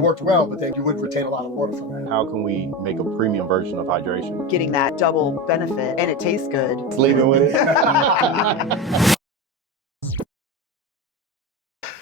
worked well, but you would retain a lot of water from that. How can we make a premium version of hydration? Getting that double benefit, and it tastes good. Let's leave it with it.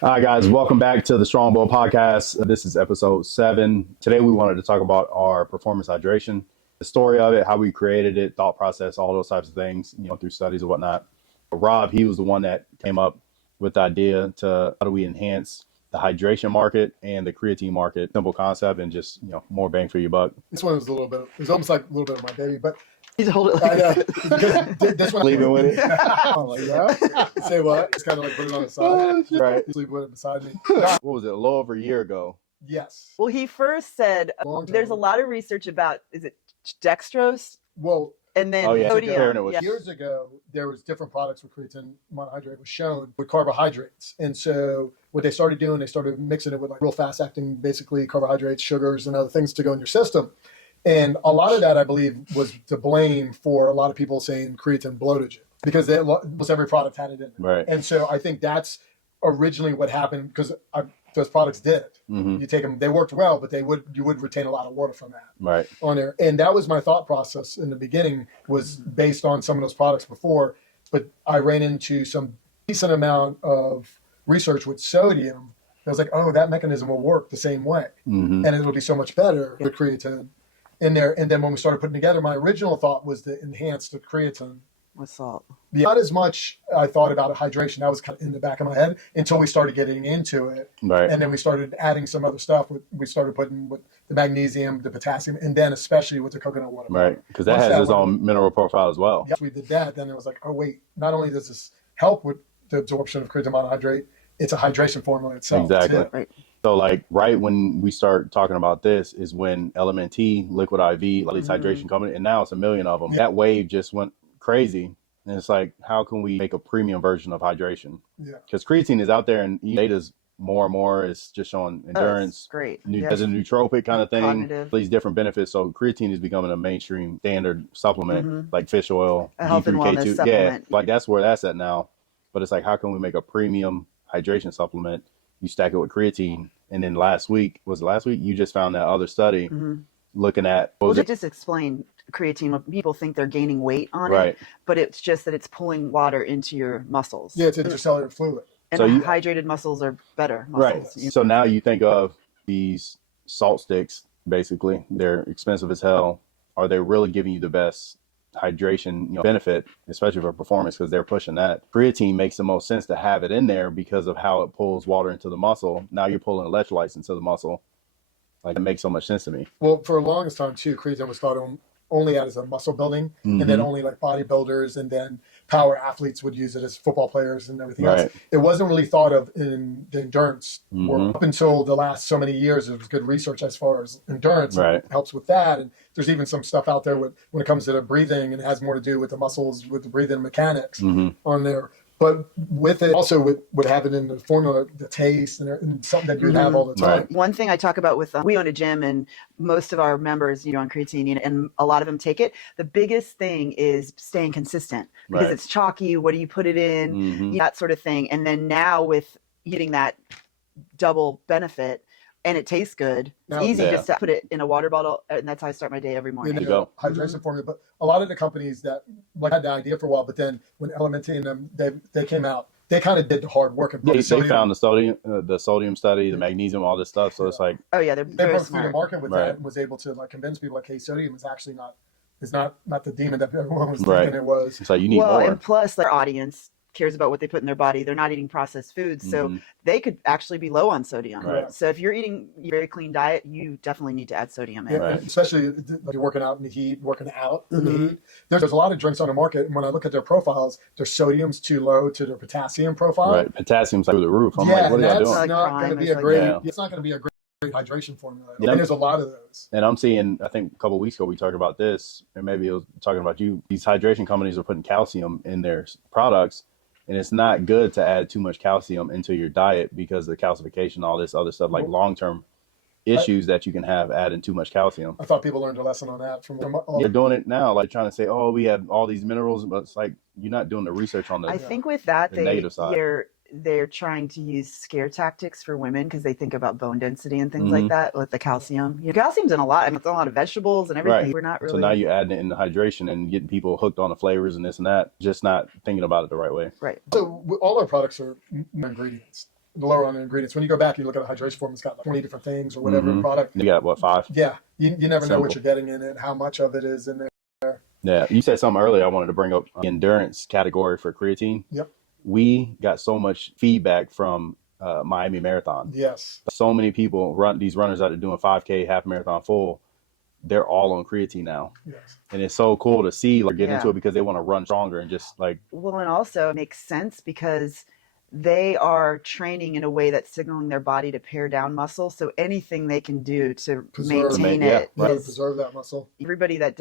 All right, guys, welcome back to the Strong Boy Podcast. This is episode 7. Today, we wanted to talk about our performance hydration, the story of it, how we created it, thought process, all those types of things, through studies and whatnot. Rob, he was the one that came up with the idea to how do we enhance the hydration market and the creatine market. Simple concept and just, more bang for your buck. This one was it was almost like a little bit of my baby, but He's holding this one. Leave it with it. I'm like, yeah. Say what? It's kind of like put it on the side. Right. Just leave it beside me. What was it? A little over a year ago. Yes. Well, he first said Long time. there's a lot of research about, is it dextrose? Well, And then Sodium. sodium. Yeah. years ago, there was different products where creatine monohydrate was shown with carbohydrates. And so what they started doing, they started mixing it with like real fast acting, basically carbohydrates, sugars, and other things to go in your system. And a lot of that, I believe, was to blame for a lot of people saying creatine bloated you because almost every product had it in it. Right. And so I think that's originally what happened because those products did. Mm-hmm. You take them, they worked well, but you would retain a lot of water from that. Right. On there. And that was my thought process in the beginning, was based on some of those products before. But I ran into some decent amount of research with sodium. I was like, oh, that mechanism will work the same way. Mm-hmm. And it'll be so much better with creatine in there. And then when we started putting together, my original thought was to enhance the creatine. With salt. Not as much I thought about hydration. That was kind of in the back of my head until we started getting into it. Right. And then we started adding some other stuff. We started putting with the magnesium, the potassium, and then especially with the coconut water. Right. Because that has its own mineral profile as well. Yes, we did that. Then it was like, oh, wait, not only does this help with the absorption of creatine monohydrate, it's a hydration formula itself. Exactly. Too. Right. So right when we start talking about this is when LMNT, Liquid IV, all these hydration companies, and now it's a million of them. Yeah. That wave just went crazy. And it's like, how can we make a premium version of hydration? Yeah. Because creatine is out there and data's more and more. It's just showing endurance. Great. As a nootropic kind of thing. Cognitive. These different benefits. So creatine is becoming a mainstream standard supplement, like fish oil, A health and wellness D3K2. supplement. Yeah, like that's where that's at now. But it's like, how can we make a premium hydration supplement? You stack it with creatine. And then last week, you just found that other study looking at... Well, to just explain creatine, when people think they're gaining weight on it, but it's just that it's pulling water into your muscles. Yeah, it's intracellular fluid. And So hydrated muscles are better muscles. Right. So now you think of these salt sticks, basically, they're expensive as hell. Are they really giving you the best hydration benefit, especially for performance, because they're pushing that? Creatine makes the most sense to have it in there because of how it pulls water into the muscle. Now you're pulling electrolytes into the muscle. Like, it makes so much sense to me. Well, for the longest time, too, creatine was thought only as a muscle building, and then only like bodybuilders and then power athletes would use it as football players and everything else. It wasn't really thought of in the endurance world. Up until the last so many years, there was good research as far as endurance. It helps with that. And there's even some stuff out there when it comes to the breathing, and it has more to do with the muscles, with the breathing mechanics on there. But with it, also would have it in the formula, the taste, and something that you would have all the time. One thing I talk about with, we own a gym, and most of our members, on creatine, and a lot of them take it. The biggest thing is staying consistent because it's chalky. What do you put it in? That sort of thing. And then now with getting that double benefit, and it tastes good. It's easy just to put it in a water bottle, and that's how I start my day every morning. Hydration formula, but a lot of the companies that had the idea for a while, but then when LMNT and them, they came out, they kind of did the hard work. And they found the sodium study, the magnesium, all this stuff. So it's like, they're they very broke through smart. the market with that and was able to convince people hey, sodium is actually not the demon that everyone was thinking it was. So you need more. And plus their audience cares about what they put in their body. They're not eating processed foods, so they could actually be low on sodium. So if you're eating a very clean diet, you definitely need to add sodium in. Especially like you're working out in the heat, working out in the heat. There's a lot of drinks on the market, and when I look at their profiles, their sodium's too low to their potassium profile. Potassium's through the roof. I'm like, what are y'all doing? It's not going to be a great. It's not going to be a great hydration formula. And there's a lot of those. And I'm seeing, I think a couple of weeks ago we talked about this, and maybe it was talking about you. These hydration companies are putting calcium in their products. And it's not good to add too much calcium into your diet because of the calcification, all this other stuff, like long-term issues that you can have adding too much calcium. I thought people learned a lesson on that from They're doing it now, like trying to say, oh, we have all these minerals, but it's like you're not doing the research on the I think with that, negative side. they're trying to use scare tactics for women because they think about bone density and things like that with the calcium. Calcium's in a lot. I mean, it's in a lot of vegetables and everything. Right. We're not really. So now you're adding it in the hydration and getting people hooked on the flavors and this and that, just not thinking about it the right way. Right. So all our products are ingredients. The lower on the ingredients. When you go back and you look at a hydration form, it's got like 20 different things or whatever product. You got what, 5? Yeah. You never know what Simple. you're getting in it, how much of it is in there. Yeah. You said something earlier. I wanted to bring up the endurance category for creatine. Yep. We got so much feedback from Miami Marathon. Yes. So many people these runners that are doing 5K, half marathon, full. They're all on creatine now. Yes. And it's so cool to see get into it because they want to run stronger and just like. Well, and also it makes sense because they are training in a way that's signaling their body to pare down muscle. So anything they can do to maintain it is preserve that muscle. Everybody that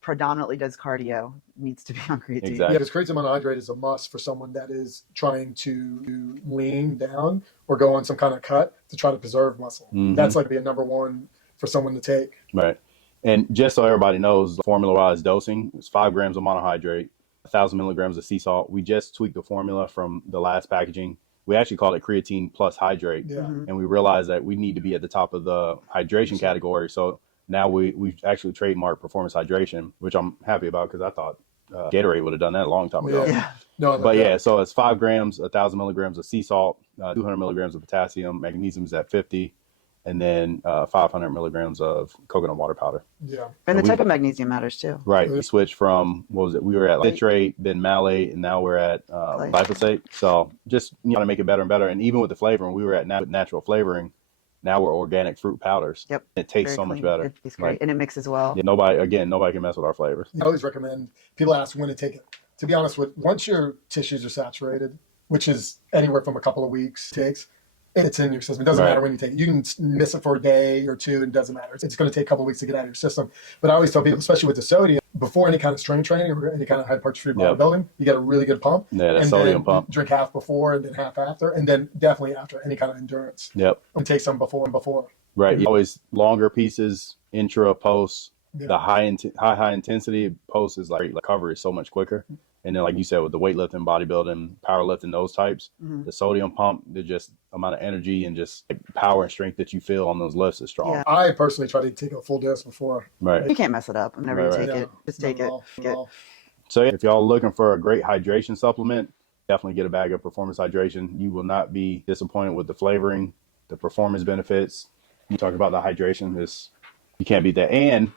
predominantly does cardio needs to be on creatine. Exactly. Yeah, because creatine monohydrate is a must for someone that is trying to lean down or go on some kind of cut to try to preserve muscle. That's like the number one for someone to take. Right. And just so everybody knows, formula-wise dosing is 5 grams of monohydrate, 1,000 milligrams of sea salt. We just tweaked the formula from the last packaging. We actually called it creatine plus hydrate. Yeah. And we realized that we need to be at the top of the hydration category. So now we've actually trademarked performance hydration, which I'm happy about because I thought Gatorade would have done that a long time ago. Yeah. No, But yeah, so it's 5 grams, 1,000 milligrams of sea salt, 200 milligrams of potassium, magnesium is at 50, and then 500 milligrams of coconut water powder. Yeah. And the type of magnesium matters too. Right. We switched from, we were at citrate, then malate, and now we're at glyphosate. So just to make it better and better. And even with the flavoring, we were at natural flavoring. Now we're organic fruit powders. Yep. It tastes so much better. It tastes great. And it mixes well. Yeah, nobody can mess with our flavors. I always recommend people ask when to take it. To be honest once your tissues are saturated, which is anywhere from a couple of weeks takes, it's in your system. It doesn't matter when you take it. You can miss it for a day or two, and it doesn't matter. It's going to take a couple of weeks to get out of your system. But I always tell people, especially with the sodium, before any kind of strength training or any kind of hypertrophy bodybuilding, you get a really good pump. Yeah, that and sodium then pump. Drink half before and then half after, and then definitely after any kind of endurance. Yep. And take some before and before. Right. Always longer pieces, intra, post. Yeah. The high intensity post is like recovery is so much quicker. And then, like you said, with the weightlifting, bodybuilding, powerlifting, those types, the sodium pump, the just amount of energy and just power and strength that you feel on those lifts is strong. Yeah. I personally try to take a full dose before. Right. You can't mess it up whenever you take it. Just take it. So if y'all looking for a great hydration supplement, definitely get a bag of Performance Hydration. You will not be disappointed with the flavoring, the performance benefits. You talk about the hydration, you can't beat that. And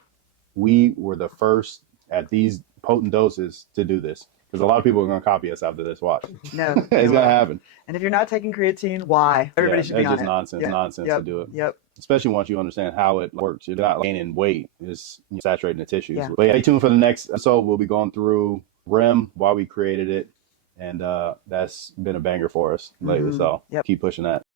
we were the first at these potent doses to do this. Because a lot of people are going to copy us after this. Watch. No. It's going to happen. And if you're not taking creatine, why? Everybody should be on it. It's just nonsense to do it. Yep. Especially once you understand how it works. You're not gaining weight. It's saturating the tissues. Yeah. But stay tuned for the next episode. We'll be going through REM, why we created it. And that's been a banger for us lately. So keep pushing that.